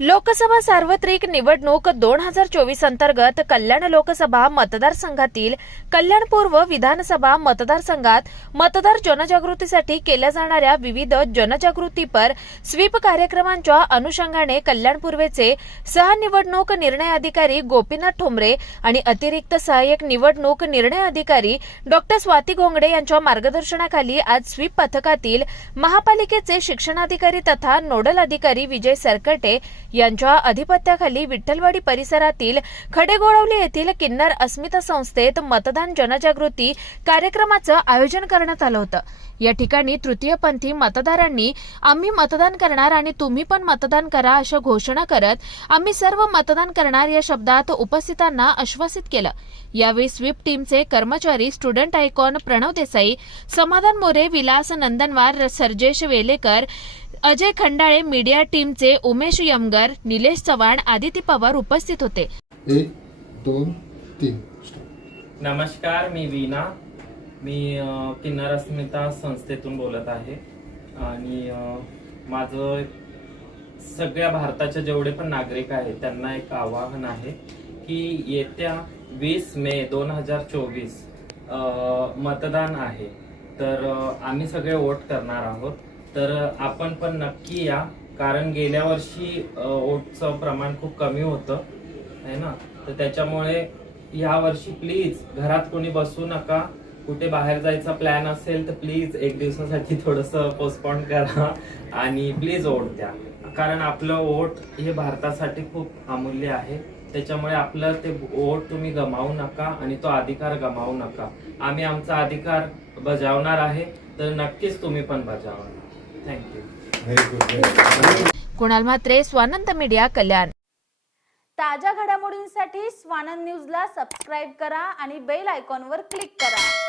लोकसभा सार्वत्रिक निवडणूक दोन हजार चोवीस अंतर्गत कल्याण लोकसभा मतदारसंघातील कल्याण पूर्व विधानसभा मतदारसंघात मतदार जनजागृतीसाठी केल्या जाणाऱ्या विविध जनजागृतीपर स्वीप कार्यक्रमांच्या अनुषंगाने कल्याण पूर्वेचे सहनिवडणूक निर्णय अधिकारी गोपीनाथ ठोंबरे आणि अतिरिक्त सहाय्यक निवडणूक निर्णय अधिकारी डॉक्टर स्वाती घोंगडे यांच्या मार्गदर्शनाखाली आज स्वीप पथकातील महापालिकेचे शिक्षणाधिकारी तथा नोडल अधिकारी विजय सरकटे यांच्या अधिपत्याखाली विठ्ठलवाडी परिसरातील खडेगोळवली येथील किन्नर अस्मिता संस्थेत मतदान जनजागृती कार्यक्रमाचं आयोजन करण्यात आलं होतं. या ठिकाणी तृतीयपंथी मतदारांनी आम्ही मतदान करणार आणि तुम्ही पण मतदान करा अशा घोषणा करत आम्ही सर्व मतदान करणार या शब्दात उपस्थितांना आश्वासित केलं. यावेळी स्वीप टीमचे कर्मचारी student icon Pranav Desai Samadhan More Vilas Nandanwar Sarjesh Velekar Ajay Khandale media टीमचे उमेश यमगर निलेश चव्हाण आदिती पवार उपस्थित होते. एक दोन तीन. नमस्कार मी वीणा. मी किन्नर अस्मिता संस्थेतून बोलत आहे. आणि माझं सगळ्या भारताचे जेवढे पण नागरिक आहेत त्यांना एक आवाहन आहे की येत्या वीस मे दोन हजार चोवीस मतदान आहे. तर आम्ही सगळे वोट करणार आहोत. तर आपण पण नक्की या. कारण गेल्या वर्षी ओटचं प्रमाण खूप कमी होतं. है ना? तर त्याच्यामुळे या वर्षी प्लीज घरात कोणी बसू नका. कुठे बाहेर जायचा प्लॅन असेल तर प्लीज एक दिवसासाठी थोडंसं पोस्टपॉन करा. आणि प्लीज ओट द्या. कारण आपलं ओट हे भारतासाठी खूप अमूल्य आहे. त्याच्यामुळे आपलं ते वोट तुम्ही गमावू नका आणि तो अधिकार गमावू नका. आम्ही आमचा अधिकार बजावणार आहे. तर नक्कीच तुम्ही पण बजावा. कुणाल म्हात्रे स्वानंद मीडिया कल्याण. ताज्या घडामोडींसाठी स्वानंद न्यूजला सबस्क्राईब करा आणि बेल आयकॉनवर क्लिक करा.